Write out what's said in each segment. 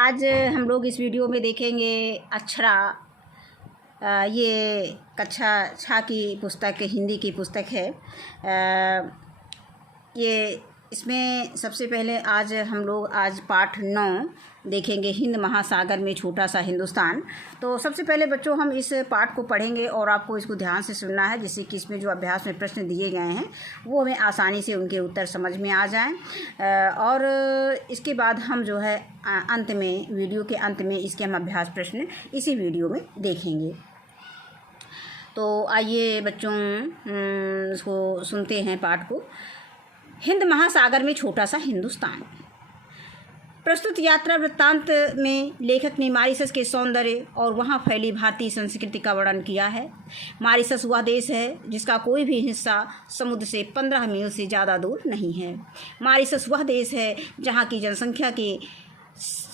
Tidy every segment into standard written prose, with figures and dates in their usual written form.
आज हम लोग इस वीडियो में देखेंगे अक्षरा। ये कक्षा 6 की पुस्तक, हिंदी की पुस्तक है। ये इसमें सबसे पहले आज हम लोग पाठ 9 देखेंगे, हिंद महासागर में छोटा सा हिंदुस्तान। तो सबसे पहले बच्चों हम इस पाठ को पढ़ेंगे और आपको इसको ध्यान से सुनना है, जिससे कि इसमें जो अभ्यास में प्रश्न दिए गए हैं वो हमें आसानी से उनके उत्तर समझ में आ जाएं। और इसके बाद हम जो है अंत में, वीडियो के अंत में इसके हम अभ्यास प्रश्न इसी वीडियो में देखेंगे। तो आइए बच्चों इसको सुनते हैं पाठ को। हिंद महासागर में छोटा सा हिंदुस्तान। प्रस्तुत यात्रा वृत्तांत में लेखक ने मॉरिशस के सौंदर्य और वहाँ फैली भारतीय संस्कृति का वर्णन किया है। मॉरिशस वह देश है जिसका कोई भी हिस्सा समुद्र से 15 मील से ज़्यादा दूर नहीं है। मॉरिशस वह देश है जहाँ की जनसंख्या के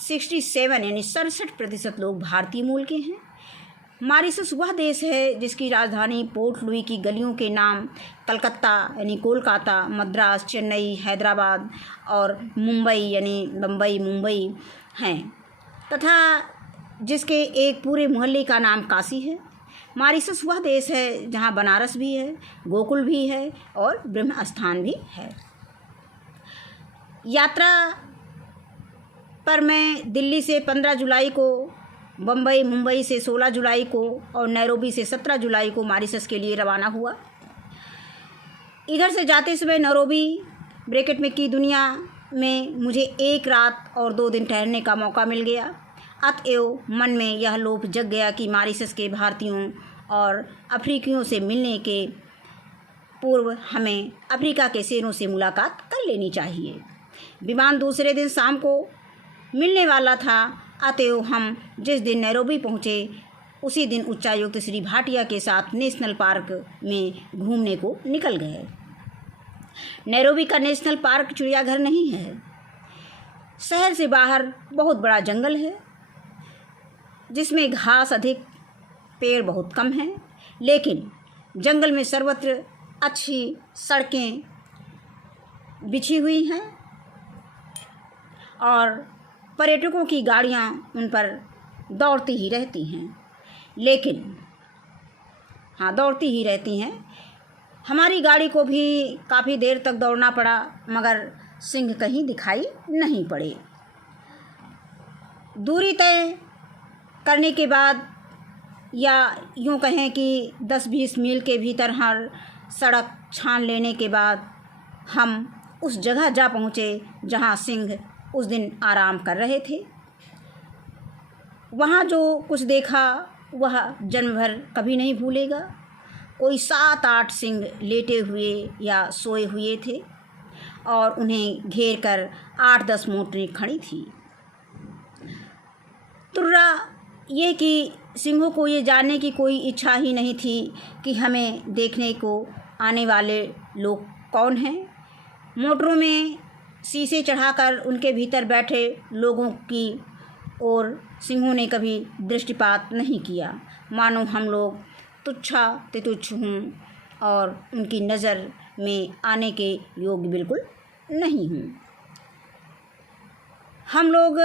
67 यानी 67% लोग भारतीय मूल के हैं। मॉरिशस वह देश है जिसकी राजधानी पोर्ट लुई की गलियों के नाम कलकत्ता यानी कोलकाता, मद्रास, चेन्नई, हैदराबाद और मुंबई यानी बम्बई, मुंबई हैं, तथा जिसके एक पूरे मोहल्ले का नाम काशी है। मॉरिशस वह देश है जहाँ बनारस भी है, गोकुल भी है और ब्रह्म स्थान भी है। यात्रा पर मैं दिल्ली से 15 जुलाई को, बम्बई मुंबई से 16 जुलाई को और नैरोबी से 17 जुलाई को मॉरिशस के लिए रवाना हुआ। इधर से जाते समय नैरोबी ब्रैकेट में की दुनिया में मुझे 1 रात और 2 दिन ठहरने का मौका मिल गया। अतएव मन में यह लोभ जग गया कि मॉरिशस के भारतीयों और अफ्रीकियों से मिलने के पूर्व हमें अफ्रीका के शेरों से मुलाकात कर लेनी चाहिए। विमान दूसरे दिन शाम को मिलने वाला था। अतएव हम जिस दिन नैरोबी पहुँचे उसी दिन उच्चायुक्त श्री भाटिया के साथ नेशनल पार्क में घूमने को निकल गए। नैरोबी का नेशनल पार्क चिड़ियाघर नहीं है। शहर से बाहर बहुत बड़ा जंगल है जिसमें घास अधिक, पेड़ बहुत कम हैं, लेकिन जंगल में सर्वत्र अच्छी सड़कें बिछी हुई हैं और पर्यटकों की गाड़ियां उन पर दौड़ती ही रहती हैं। लेकिन दौड़ती ही रहती हैं। हमारी गाड़ी को भी काफ़ी देर तक दौड़ना पड़ा, मगर सिंह कहीं दिखाई नहीं पड़े। दूरी तय करने के बाद, या यूँ कहें कि 10-20 मील के भीतर हर सड़क छान लेने के बाद हम उस जगह जा पहुँचे जहाँ सिंह उस दिन आराम कर रहे थे। वहाँ जो कुछ देखा वह जन्म भर कभी नहीं भूलेगा। कोई 7-8 सिंह लेटे हुए या सोए हुए थे और उन्हें घेर कर 8-10 मोटरें खड़ी थी। तुर्रा ये कि सिंहों को ये जानने की कोई इच्छा ही नहीं थी कि हमें देखने को आने वाले लोग कौन हैं। मोटरों में शीशे चढ़ाकर उनके भीतर बैठे लोगों की ओर सिंहों ने कभी दृष्टिपात नहीं किया, मानो हम लोग तुच्छ हूँ और उनकी नज़र में आने के योग्य बिल्कुल नहीं हूँ। हम लोग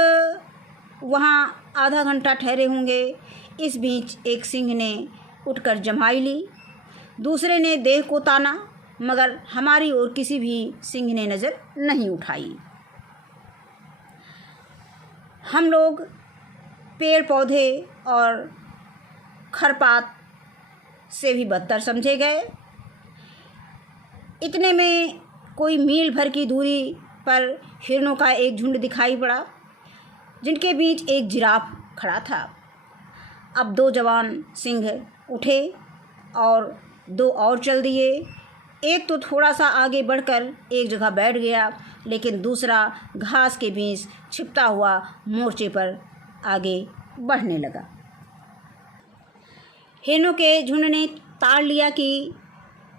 वहाँ आधा घंटा ठहरे होंगे। इस बीच एक सिंह ने उठकर जम्हाई ली, दूसरे ने देह को ताना, मगर हमारी ओर किसी भी सिंह ने नज़र नहीं उठाई। हम लोग पेड़ पौधे और खरपात से भी बदतर समझे गए। इतने में कोई मील भर की दूरी पर हिरणों का एक झुंड दिखाई पड़ा, जिनके बीच एक जिराफ खड़ा था। अब 2 जवान सिंह उठे और 2 और चल दिए। एक तो थोड़ा सा आगे बढ़कर एक जगह बैठ गया, लेकिन दूसरा घास के बीच छिपता हुआ मोर्चे पर आगे बढ़ने लगा। हिरणों के झुंड ने ताड़ लिया कि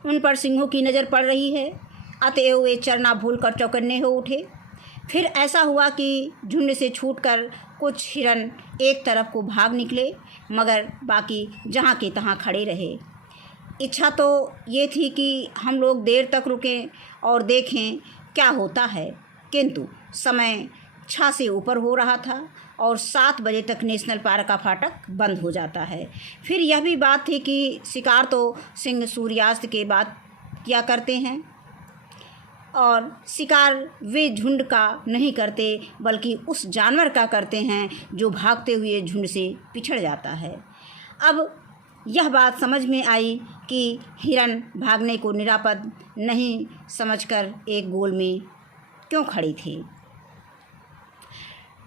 उन पर सिंहों की नज़र पड़ रही है। अतएव वे चरना भूलकर चौकन्ने हो उठे। फिर ऐसा हुआ कि झुंड से छूटकर कुछ हिरन एक तरफ को भाग निकले, मगर बाकी जहाँ के तहाँ खड़े रहे। इच्छा तो ये थी कि हम लोग देर तक रुकें और देखें क्या होता है, किंतु समय 6 से ऊपर हो रहा था और 7 बजे तक नेशनल पार्क का फाटक बंद हो जाता है। फिर यह भी बात थी कि शिकार तो सिंह सूर्यास्त के बाद किया करते हैं और शिकार वे झुंड का नहीं करते बल्कि उस जानवर का करते हैं जो भागते हुए झुंड से पिछड़ जाता है। अब यह बात समझ में आई कि हिरन भागने को निरापद नहीं समझकर एक गोल में क्यों खड़ी थी।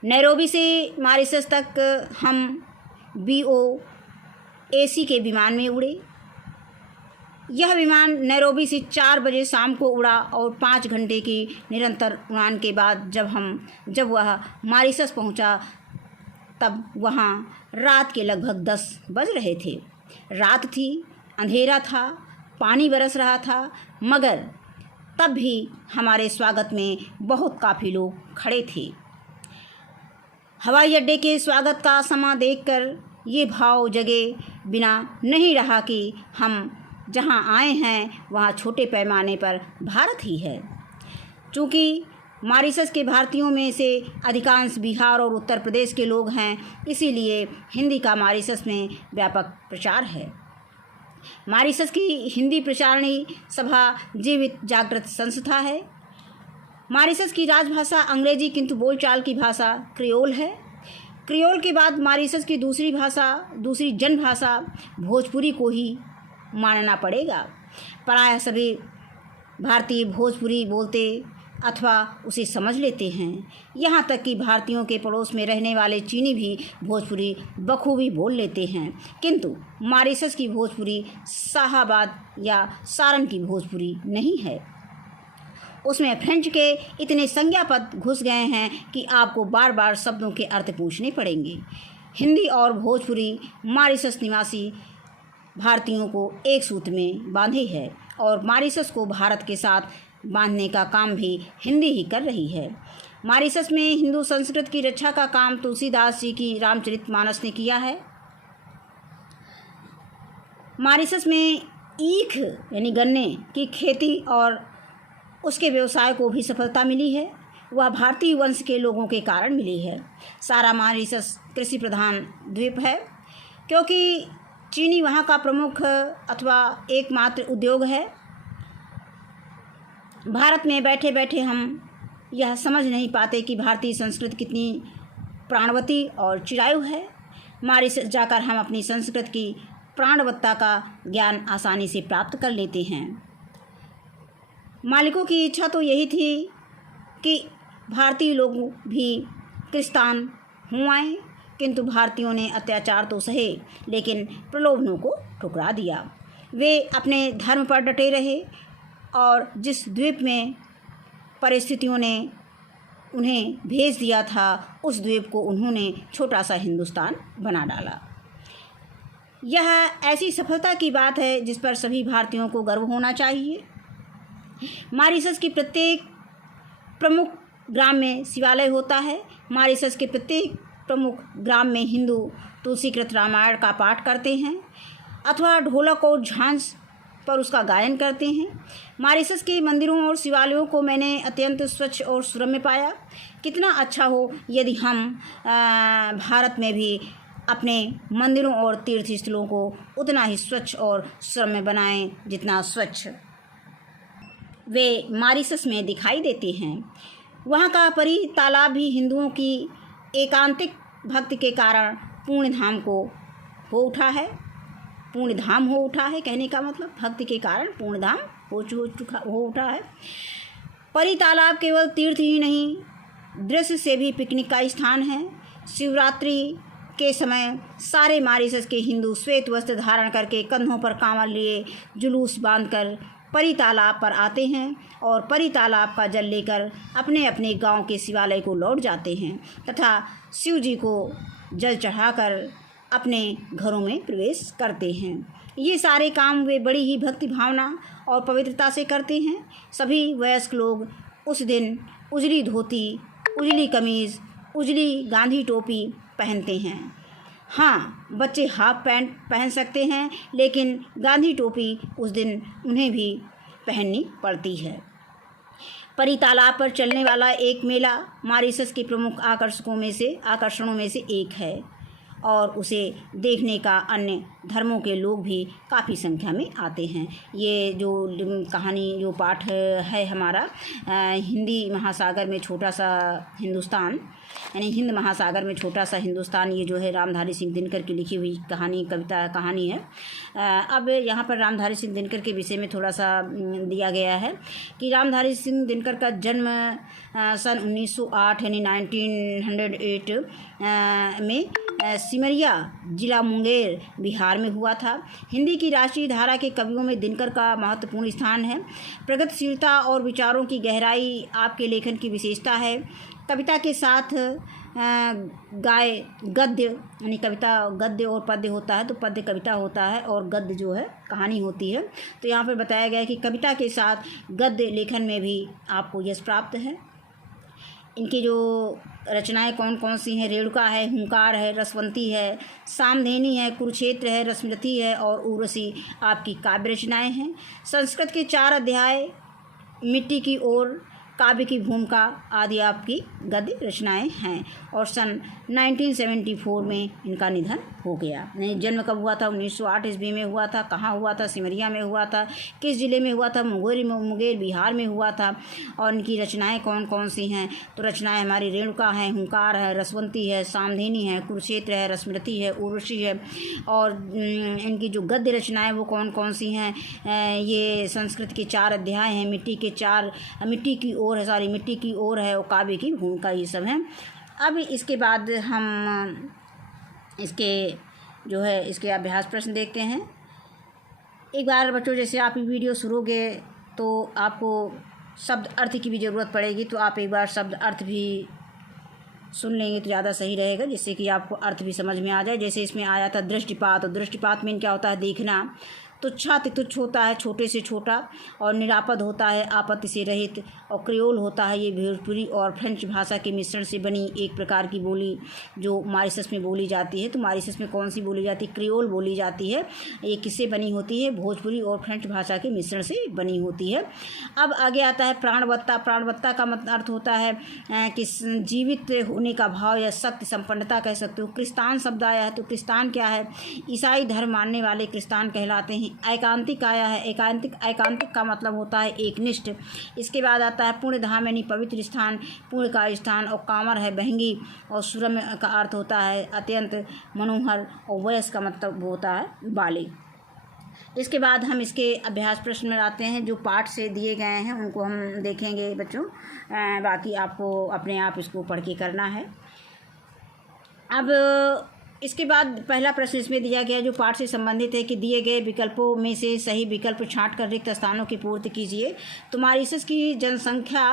नैरोबी से मॉरिशस तक हम BOAC के विमान में उड़े। यह विमान नैरोबी से 4 बजे शाम को उड़ा और 5 घंटे की निरंतर उड़ान के बाद जब वह मॉरिशस पहुंचा तब वहां रात के लगभग 10 बज रहे थे। रात थी, अंधेरा था, पानी बरस रहा था, मगर तब भी हमारे स्वागत में बहुत काफ़ी लोग खड़े थे। हवाई अड्डे के स्वागत का समा देखकर ये भाव जगे बिना नहीं रहा कि हम जहां आए हैं वहां छोटे पैमाने पर भारत ही है। चूँकि मॉरिशस के भारतीयों में से अधिकांश बिहार और उत्तर प्रदेश के लोग हैं, इसीलिए हिंदी का मॉरिशस में व्यापक प्रचार है। मॉरिशस की हिंदी प्रचारणी सभा जीवित जागृत संस्था है। मॉरिशस की राजभाषा अंग्रेजी किंतु बोलचाल की भाषा क्रियोल है। क्रियोल के बाद मॉरिशस की दूसरी जनभाषा भोजपुरी को ही मानना पड़ेगा। प्रायः सभी भारतीय भोजपुरी बोलते अथवा उसे समझ लेते हैं। यहाँ तक कि भारतीयों के पड़ोस में रहने वाले चीनी भी भोजपुरी बखूबी बोल लेते हैं, किंतु मॉरिशस की भोजपुरी शाहाबाद या सारन की भोजपुरी नहीं है। उसमें फ्रेंच के इतने संज्ञा पद घुस गए हैं कि आपको बार बार शब्दों के अर्थ पूछने पड़ेंगे। हिंदी और भोजपुरी मॉरिशस निवासी भारतीयों को एक सूत्र में बांधे है और मॉरिशस को भारत के साथ बांधने का काम भी हिंदी ही कर रही है। मॉरिशस में हिंदू संस्कृत की रक्षा का काम तुलसीदास जी की रामचरितमानस ने किया है। मॉरिशस में ईख यानी गन्ने की खेती और उसके व्यवसाय को भी सफलता मिली है। वह भारतीय वंश के लोगों के कारण मिली है। सारा मॉरिशस कृषि प्रधान द्वीप है क्योंकि चीनी वहाँ का प्रमुख अथवा एकमात्र उद्योग है। भारत में बैठे बैठे हम यह समझ नहीं पाते कि भारतीय संस्कृति कितनी प्राणवती और चिरायु है। मॉरिशस जाकर हम अपनी संस्कृति की प्राणवत्ता का ज्ञान आसानी से प्राप्त कर लेते हैं। मालिकों की इच्छा तो यही थी कि भारतीय लोग भी क्रिस्तान हुआएं, किंतु भारतीयों ने अत्याचार तो सहे लेकिन प्रलोभनों को ठुकरा दिया। वे अपने धर्म पर डटे रहे और जिस द्वीप में परिस्थितियों ने उन्हें भेज दिया था उस द्वीप को उन्होंने छोटा सा हिंदुस्तान बना डाला। यह ऐसी सफलता की बात है जिस पर सभी भारतीयों को गर्व होना चाहिए। मॉरिशस की प्रत्येक प्रमुख ग्राम में शिवालय होता है। मॉरिशस के प्रत्येक प्रमुख ग्राम में हिंदू तुलसीकृत रामायण का पाठ करते हैं अथवा ढोलक और झांझ पर उसका गायन करते हैं। मॉरिशस के मंदिरों और शिवालयों को मैंने अत्यंत स्वच्छ और सुरम्य पाया। कितना अच्छा हो यदि हम भारत में भी अपने मंदिरों और तीर्थ स्थलों को उतना ही स्वच्छ और सुरम्य बनाएं जितना स्वच्छ वे मॉरिशस में दिखाई देते हैं। वहाँ का परी तालाब भी हिंदुओं की एकांतिक भक्ति के कारण पुण्य धाम हो उठा है। कहने का मतलब भक्ति के कारण पुण्य धाम हो उठा है। परी तालाब केवल तीर्थ ही नहीं, दृश्य से भी पिकनिक का स्थान है। शिवरात्रि के समय सारे मॉरिशस के हिंदू श्वेत वस्त्र धारण करके कंधों पर कांवड़ लिए जुलूस बांधकर परी तालाब पर आते हैं और परी तालाब का जल लेकर अपने अपने गांव के शिवालय को लौट जाते हैं तथा शिव जी को जल चढ़ाकर अपने घरों में प्रवेश करते हैं। ये सारे काम वे बड़ी ही भक्ति भावना और पवित्रता से करते हैं। सभी वयस्क लोग उस दिन उजली धोती, उजली कमीज़, उजली गांधी टोपी पहनते हैं। हाँ, बच्चे हाफ पैंट पहन सकते हैं लेकिन गांधी टोपी उस दिन उन्हें भी पहननी पड़ती है। परी तालाब पर चलने वाला एक मेला मॉरिशस के प्रमुख आकर्षणों में से एक है और उसे देखने का अन्य धर्मों के लोग भी काफ़ी संख्या में आते हैं। ये जो कहानी जो पाठ है हमारा हिंदी महासागर में छोटा सा हिंदुस्तान, यानी हिंद महासागर में छोटा सा हिंदुस्तान, ये जो है रामधारी सिंह दिनकर की लिखी हुई कहानी है। अब यहाँ पर रामधारी सिंह दिनकर के विषय में थोड़ा सा दिया गया है कि रामधारी सिंह दिनकर का जन्म सन 1908 यानी 1908 में सिमरिया जिला मुंगेर बिहार में हुआ था। हिंदी की राष्ट्रीय धारा के कवियों में दिनकर का महत्वपूर्ण स्थान है। प्रगतिशीलता और विचारों की गहराई आपके लेखन की विशेषता है। कविता के साथ गद्य, यानी कविता गद्य और पद्य होता है, तो पद्य कविता होता है और गद्य जो है कहानी होती है। तो यहाँ पर बताया गया है कि कविता के साथ गद्य लेखन में भी आपको यश प्राप्त है। इनकी जो रचनाएं कौन कौन सी हैं, रेणुका है, हुंकार है, रसवंती है, सामधेनी है, कुरुक्षेत्र है, रश्मिरथी है और उर्वशी आपकी काव्य रचनाएं हैं। संस्कृत के 4 अध्याय, मिट्टी की ओर, काव्य की भूमिका आदि आपकी गद्य रचनाएं हैं। और सन 1974 में इनका निधन हो गया। नहीं, जन्म कब हुआ था? 1908 ईस्वी में हुआ था। कहाँ हुआ था? सिमरिया में हुआ था। किस ज़िले में हुआ था? मुंगेर बिहार में हुआ था। और इनकी रचनाएं कौन कौन सी हैं? तो रचनाएं हमारी रेणुका है, हुंकार है, रसवंती है, सामधेनी है, कुरुक्षेत्र है, रश्मिरथी है, उर्वशी है। और इनकी जो गद्य रचनाएं वो कौन कौन सी हैं? ये संस्कृत के 4 अध्याय हैं, मिट्टी की ओर है और काव्य की भूमिका, ये सब हैं। अब इसके बाद हम इसके अभ्यास प्रश्न देखते हैं। एक बार बच्चों, जैसे आप वीडियो सुनोगे तो आपको शब्द अर्थ की भी ज़रूरत पड़ेगी, तो आप एक बार शब्द अर्थ भी सुन लेंगे तो ज़्यादा सही रहेगा, जिससे कि आपको अर्थ भी समझ में आ जाए। जैसे इसमें आया था दृष्टिपात, और दृष्टिपात में क्या होता है? देखना। तुच्छाति तुच्छ होता है, छोटे से छोटा, और निरापद होता है, आपत्ति से रहित। और क्रियोल होता है, ये भोजपुरी और फ्रेंच भाषा के मिश्रण से बनी एक प्रकार की बोली जो मॉरिशस में बोली जाती है। तो मॉरिशस में कौन सी बोली जाती है? क्रियोल बोली जाती है। ये किससे बनी होती है? भोजपुरी और फ्रेंच भाषा के मिश्रण से बनी होती है। अब आगे आता है प्राणवत्ता। प्राणवत्ता का मतलब अर्थ होता है कि जीवित होने का भाव या शक्ति संपन्नता कह सकते हो। क्रिस्तान शब्द आया है, तो क्रिस्तान क्या है? ईसाई धर्म मानने वाले क्रिस्तान कहलाते हैं। एकांतिक आया है, एकांतिक का मतलब होता है एकनिष्ठ। इसके बाद आता है पुण्य धाम, यानी पवित्र स्थान, पुण्य का स्थान। और कामर है बहंगी, और सुरम का अर्थ होता है अत्यंत मनोहर, और वयस का मतलब होता है बालिग। इसके बाद हम इसके अभ्यास प्रश्न में आते हैं, जो पाठ से दिए गए हैं उनको हम देखेंगे बच्चों। बाकी आपको अपने आप इसको पढ़ के करना है। अब इसके बाद पहला प्रश्न इसमें दिया गया जो पाठ से संबंधित है कि दिए गए विकल्पों में से सही विकल्प छांटकर रिक्त स्थानों की पूर्ति कीजिए। तो मॉरिशस की जनसंख्या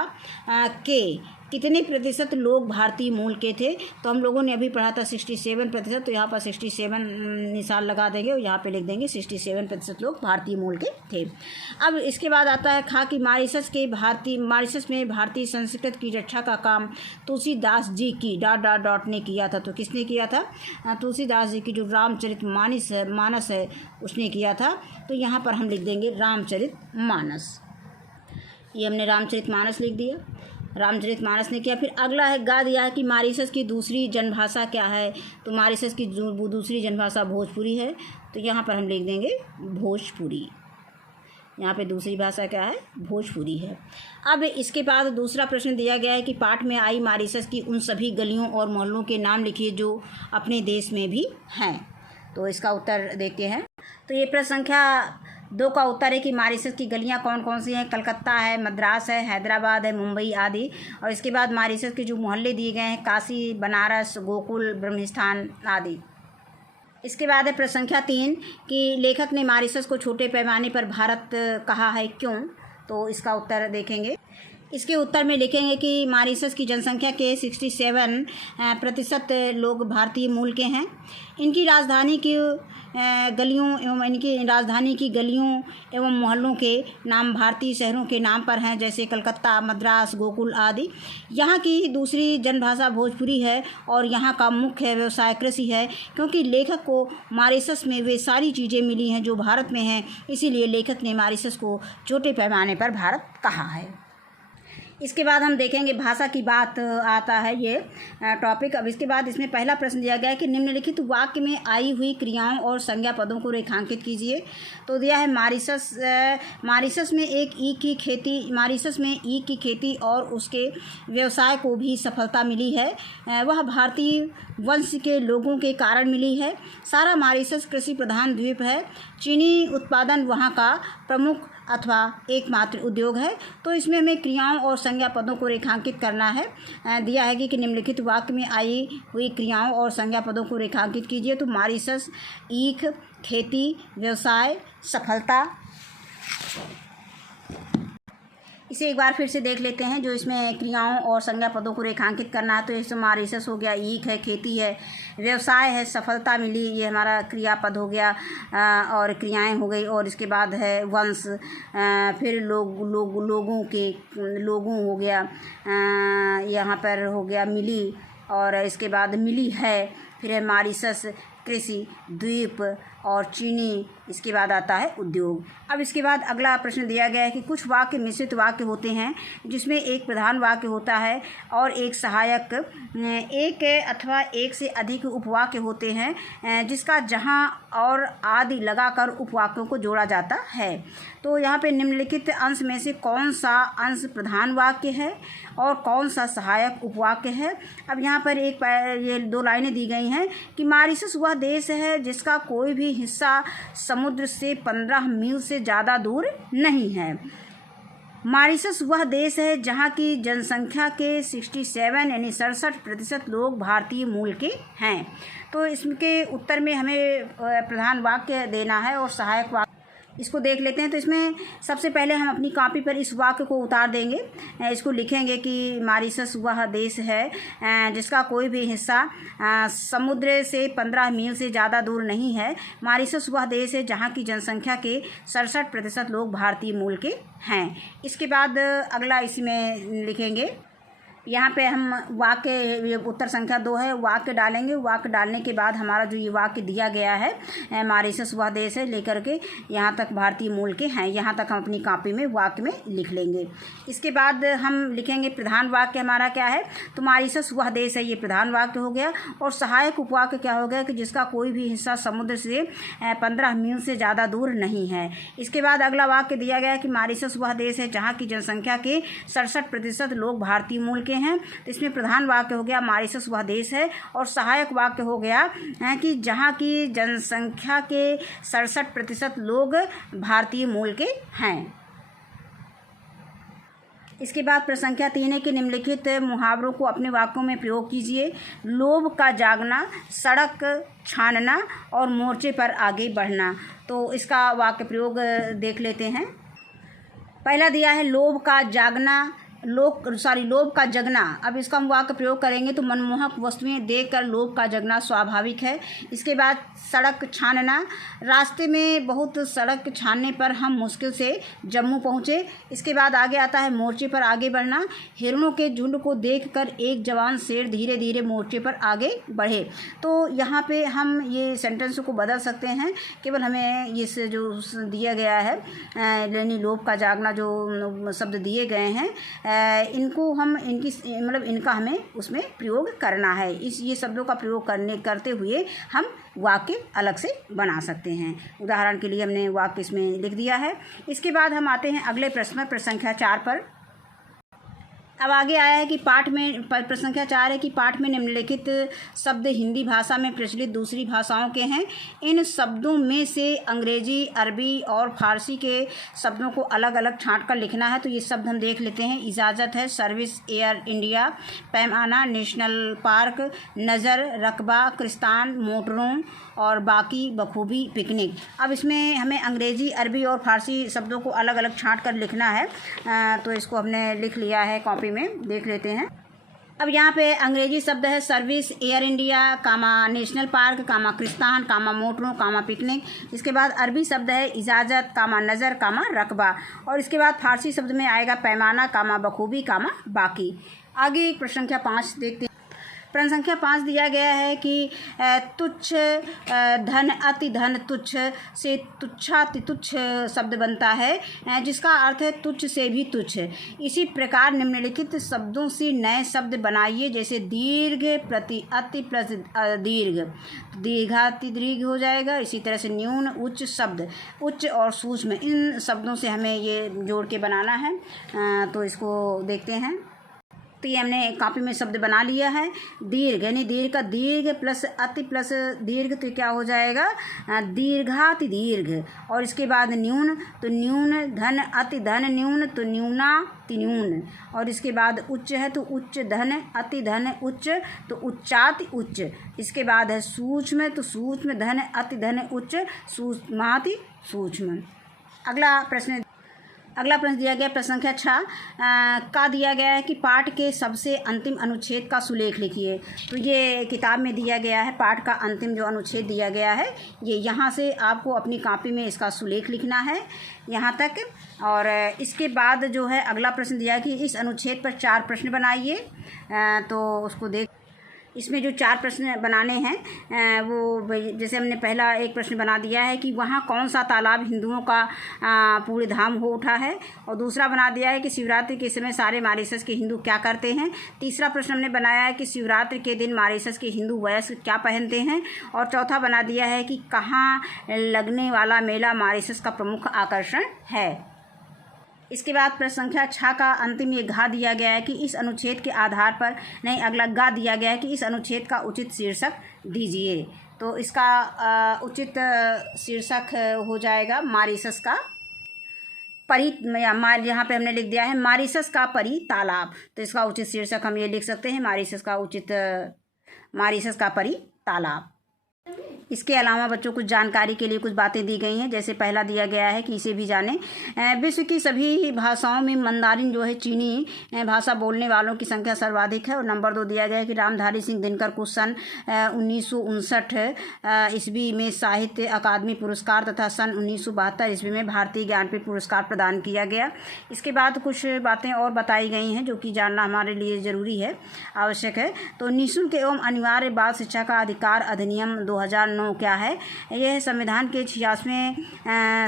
के कितने प्रतिशत लोग भारतीय मूल के थे? तो हम लोगों ने अभी पढ़ा था 67%, तो यहाँ पर 67 निशान लगा देंगे और यहाँ पे लिख देंगे 67% लोग भारतीय मूल के थे। अब इसके बाद आता है खा कि मॉरिशस में भारतीय संस्कृत की रक्षा का काम तुलसीदास जी की ... ने किया था। तो किसने किया था? तुलसीदास जी की जो रामचरितमानस है उसने किया था। तो यहाँ पर हम लिख देंगे रामचरितमानस। ये हमने रामचरितमानस लिख दिया, रामचरितमानस ने किया। फिर अगला है गा दिया है कि मॉरिशस की दूसरी जनभाषा क्या है? तो मॉरिशस की दूसरी जनभाषा भोजपुरी है। तो यहाँ पर हम लिख देंगे भोजपुरी। यहाँ पे दूसरी भाषा क्या है? भोजपुरी है। अब इसके बाद दूसरा प्रश्न दिया गया है कि पाठ में आई मॉरिशस की उन सभी गलियों और मोहल्लों के नाम लिखिए जो अपने देश में भी हैं। तो इसका उत्तर देखते हैं। तो ये प्रश्न संख्या 2 का उत्तर है कि मॉरिशस की गलियां कौन कौन सी हैं? कलकत्ता है, मद्रास है, हैदराबाद है, मुंबई आदि। और इसके बाद मॉरिशस के जो मोहल्ले दिए गए हैं काशी, बनारस, गोकुल, ब्रह्मस्थान आदि। इसके बाद है प्रश्न संख्या 3 कि लेखक ने मॉरिशस को छोटे पैमाने पर भारत कहा है, क्यों? तो इसका उत्तर देखेंगे। इसके उत्तर में लिखेंगे कि मॉरिशस की जनसंख्या के 67% लोग भारतीय मूल के हैं। इनकी राजधानी की गलियों एवं मोहल्लों के नाम भारतीय शहरों के नाम पर हैं, जैसे कलकत्ता, मद्रास, गोकुल आदि। यहाँ की दूसरी जनभाषा भोजपुरी है और यहाँ का मुख्य व्यवसाय कृषि है, क्योंकि लेखक को मॉरिशस में वे सारी चीज़ें मिली हैं जो भारत में हैं, इसीलिए लेखक ने मॉरिशस को छोटे पैमाने पर भारत कहा है। इसके बाद हम देखेंगे भाषा की बात आता है ये टॉपिक। अब इसके बाद इसमें पहला प्रश्न दिया गया है कि निम्नलिखित वाक्य में आई हुई क्रियाओं और संज्ञा पदों को रेखांकित कीजिए। तो दिया है मॉरीशस में ईख की खेती और उसके व्यवसाय को भी सफलता मिली है। वह भारतीय वंश के लोगों के कारण मिली है। सारा मॉरीशस कृषि प्रधान द्वीप है। चीनी उत्पादन वहाँ का प्रमुख अथवा एकमात्र उद्योग है। तो इसमें हमें क्रियाओं और संज्ञा पदों को रेखांकित करना है। दिया है कि निम्नलिखित वाक्य में आई हुई क्रियाओं और संज्ञा पदों को रेखांकित कीजिए। तो मॉरीशस, ईख, खेती, व्यवसाय, सफलता। इसे एक बार फिर से देख लेते हैं जो इसमें क्रियाओं और संज्ञा पदों को रेखांकित करना है। तो इसमें मॉरीशस हो गया, ईख है, खेती है, व्यवसाय है, सफलता मिली, ये हमारा क्रियापद हो गया और क्रियाएं हो गई। और इसके बाद है वंश, फिर लोगों हो गया, यहाँ पर हो गया मिली, और इसके बाद मिली है, फिर है मॉरीशस कृषि द्वीप और चीनी, इसके बाद आता है उद्योग। अब इसके बाद अगला प्रश्न दिया गया है कि कुछ वाक्य मिश्रित वाक्य होते हैं जिसमें एक प्रधान वाक्य होता है और एक सहायक, एक अथवा एक से अधिक उपवाक्य होते हैं जिसका जहां और आदि लगाकर उपवाक्यों को जोड़ा जाता है। तो यहाँ पे निम्नलिखित अंश में से कौन सा अंश प्रधान वाक्य है और कौन सा सहायक उपवाक्य है। अब यहाँ पर ये 2 लाइनें दी गई हैं कि मॉरीशस वह देश है जिसका कोई भी हिस्सा समुद्र से 15 मील से ज़्यादा दूर नहीं है। मॉरीशस वह देश है जहाँ की जनसंख्या के 67 यानी 67% लोग भारतीय मूल के हैं। तो इसके उत्तर में हमें प्रधान वाक्य देना है और सहायक वाक्य। इसको देख लेते हैं। तो इसमें सबसे पहले हम अपनी कॉपी पर इस वाक्य को उतार देंगे। इसको लिखेंगे कि मॉरीशस वह देश है जिसका कोई भी हिस्सा समुद्र से 15 मील से ज़्यादा दूर नहीं है। मॉरीशस वह देश है जहाँ की जनसंख्या के 67% लोग भारतीय मूल के हैं। इसके बाद अगला इसमें लिखेंगे, यहाँ पे हम वाक्य उत्तर संख्या 2 है, वाक्य डालेंगे। वाक्य डालने के बाद हमारा जो ये वाक्य दिया गया है मॉरीशस वह देश है लेकर के यहाँ तक भारतीय मूल के हैं, यहाँ तक हम अपनी कॉपी में वाक्य में लिख लेंगे। इसके बाद हम लिखेंगे प्रधान वाक्य हमारा क्या है। तो मॉरीशस वह देश है, ये प्रधान वाक्य हो गया। और सहायक उपवाक्य क्या हो गया कि जिसका कोई भी हिस्सा समुद्र से 15 मील से ज़्यादा दूर नहीं है। इसके बाद अगला वाक्य दिया गया है कि मॉरीशस वह देश है जहाँ की जनसंख्या के 67% लोग भारतीय मूल हैं। तो इसमें प्रधान वाक्य हो गया मॉरीशस वह देश है और सहायक वाक्य हो गया कि जहाँ की जनसंख्या के 67% लोग भारतीय मूल के हैं। इसके बाद प्रश्न संख्या 3 है कि निम्नलिखित मुहावरों को अपने वाक्यों में प्रयोग कीजिए। लोभ का जागना, सड़क छानना और मोर्चे पर आगे बढ़ना। तो इसका वाक्य प्रयोग देख लेते हैं। पहला दिया है लोभ का जागना, लोभ का जगना। अब इसका हम वाक्य प्रयोग करेंगे तो मनमोहक वस्तुएं देखकर लोभ का जगना स्वाभाविक है। इसके बाद सड़क छानना, रास्ते में बहुत सड़क छानने पर हम मुश्किल से जम्मू पहुँचे। इसके बाद आगे आता है मोर्चे पर आगे बढ़ना, हिरणों के झुंड को देखकर एक जवान शेर धीरे धीरे मोर्चे पर आगे बढ़े। तो यहाँ पे हम ये सेंटेंस को बदल सकते हैं, केवल हमें इस जो दिया गया है यानी लोभ का जागना जो शब्द दिए गए हैं इनको हम इनका हमें उसमें प्रयोग करना है। ये शब्दों का प्रयोग करते हुए हम वाक्य अलग से बना सकते हैं। उदाहरण के लिए हमने वाक्य इसमें लिख दिया है। इसके बाद हम आते हैं अगले प्रश्न प्रश्न संख्या 4 पर। अब आगे आया है कि पाठ में प्रश्न संख्या 4 है कि पाठ में निम्नलिखित शब्द हिंदी भाषा में प्रचलित दूसरी भाषाओं के हैं। इन शब्दों में से अंग्रेजी, अरबी और फारसी के शब्दों को अलग अलग छांट कर लिखना है। तो ये शब्द हम देख लेते हैं। इजाज़त है, सर्विस, एयर इंडिया, पैमाना, नेशनल पार्क, नज़र, रकबा, क्रिस्तान, मोटरों और बाकी, बखूबी, पिकनिक। अब इसमें हमें अंग्रेजी, अरबी और फारसी शब्दों को अलग अलग छांट कर लिखना है। तो इसको हमने लिख लिया है, कॉपी में देख लेते हैं। अब यहाँ पे अंग्रेजी शब्द है सर्विस, एयर इंडिया, कामा नेशनल पार्क, कामा क्रिस्तान, कामा मोटरों, कामा पिकनिक। इसके बाद अरबी शब्द है इजाज़त, कामा नज़र, कामा रकबा। और इसके बाद फारसी शब्द में आएगा पैमाना, कामा बखूबी, कामा बाकी। आगे प्रश्न संख्या 5 देखते हैं। प्रश्न संख्या 5 दिया गया है कि तुच्छ धन अति धन तुच्छ से तुच्छाति तुच्छ शब्द बनता है, जिसका अर्थ है तुच्छ से भी तुच्छ। इसी प्रकार निम्नलिखित शब्दों से नए शब्द बनाइए, जैसे दीर्घ प्रति अति प्लस दीर्घ, दीर्घाति दीर्घ हो जाएगा। इसी तरह से न्यून उच्च शब्द, उच्च और सूक्ष्म, इन शब्दों से हमें ये जोड़ के बनाना है। तो इसको देखते हैं। तो ये हमने कॉपी में शब्द बना लिया है। दीर्घ यानी दीर्घ का दीर्घ प्लस अति प्लस दीर्घ, तो क्या हो जाएगा दीर्घाति दीर्घ। और इसके बाद न्यून, तो न्यून धन अति धन न्यून, तो न्यूनाति न्यून। और इसके बाद उच्च है तो उच्च धन अति धन उच्च, तो उच्चाति उच्च। इसके बाद है सूक्ष्म, तो सूक्ष्म धन अति धन उच्च, सूक्ष्माति सूक्ष्म। अगला प्रश्न दिया गया प्रश्न संख्या 6 का दिया गया है कि पाठ के सबसे अंतिम अनुच्छेद का सुलेख लिखिए। तो ये किताब में दिया गया है, पाठ का अंतिम जो अनुच्छेद दिया गया है, ये यहाँ से आपको अपनी कॉपी में इसका सुलेख लिखना है यहाँ तक। और इसके बाद जो है अगला प्रश्न दिया है कि इस अनुच्छेद पर 4 प्रश्न बनाइए। तो उसको देख, इसमें जो 4 प्रश्न बनाने हैं वो जैसे हमने पहला एक प्रश्न बना दिया है कि वहाँ कौन सा तालाब हिंदुओं का पूर्ण धाम हो उठा है। और दूसरा बना दिया है कि शिवरात्रि के समय सारे मॉरिशस के हिंदू क्या करते हैं। तीसरा प्रश्न हमने बनाया है कि शिवरात्रि के दिन मॉरिशस के हिंदू वयस्क क्या पहनते हैं। और चौथा बना दिया है कि कहाँ लगने वाला मेला मॉरिशस का प्रमुख आकर्षण है। इसके बाद प्रश्न संख्या 6 का अंतिम ये घा दिया गया है कि इस अनुच्छेद के आधार पर, नहीं अगला गा दिया गया है कि इस अनुच्छेद का उचित शीर्षक दीजिए। तो इसका उचित शीर्षक हो जाएगा मॉरिशस का परी, यहाँ पे हमने लिख दिया है मॉरिशस का परी तालाब। तो इसका उचित शीर्षक हम ये लिख सकते हैं मॉरिशस का परी तालाब। इसके अलावा बच्चों कुछ जानकारी के लिए कुछ बातें दी गई हैं। जैसे पहला दिया गया है कि इसे भी जानें, विश्व की सभी भाषाओं में मंदारिन जो है चीनी भाषा बोलने वालों की संख्या सर्वाधिक है। और नंबर 2 दिया गया है कि रामधारी सिंह दिनकर को सन 1959 ईस्वी में साहित्य अकादमी पुरस्कार तथा सन 1972 ईस्वी में भारतीय ज्ञानपीठ पुरस्कार प्रदान किया गया। इसके बाद कुछ बातें और बताई गई हैं जो कि जानना हमारे लिए ज़रूरी है, आवश्यक है। तो निःशुल्क एवं अनिवार्य बाल शिक्षा का अधिकार अधिनियम 2009 क्या है। यह संविधान के 86वें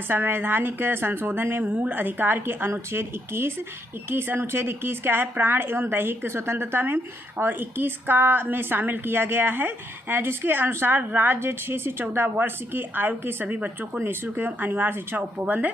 संवैधानिक संशोधन में मूल अधिकार के अनुच्छेद 21 अनुच्छेद 21 क्या है, प्राण एवं दैहिक स्वतंत्रता में, और 21 का में शामिल किया गया है, जिसके अनुसार राज्य 6 से 14 वर्ष की आयु के सभी बच्चों को निःशुल्क एवं अनिवार्य शिक्षा उपलब्ध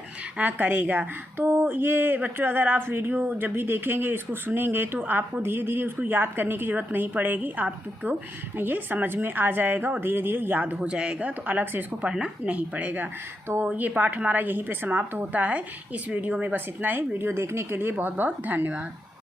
करेगा। तो ये बच्चों अगर आप वीडियो जब भी देखेंगे, इसको सुनेंगे, तो आपको धीरे धीरे उसको याद करने की ज़रूरत नहीं पड़ेगी, आपको ये समझ में आ जाएगा और धीरे धीरे याद हो जाएगा। तो अलग से इसको पढ़ना नहीं पड़ेगा। तो ये पाठ हमारा यहीं पे समाप्त होता है। इस वीडियो में बस इतना ही। वीडियो देखने के लिए बहुत बहुत धन्यवाद।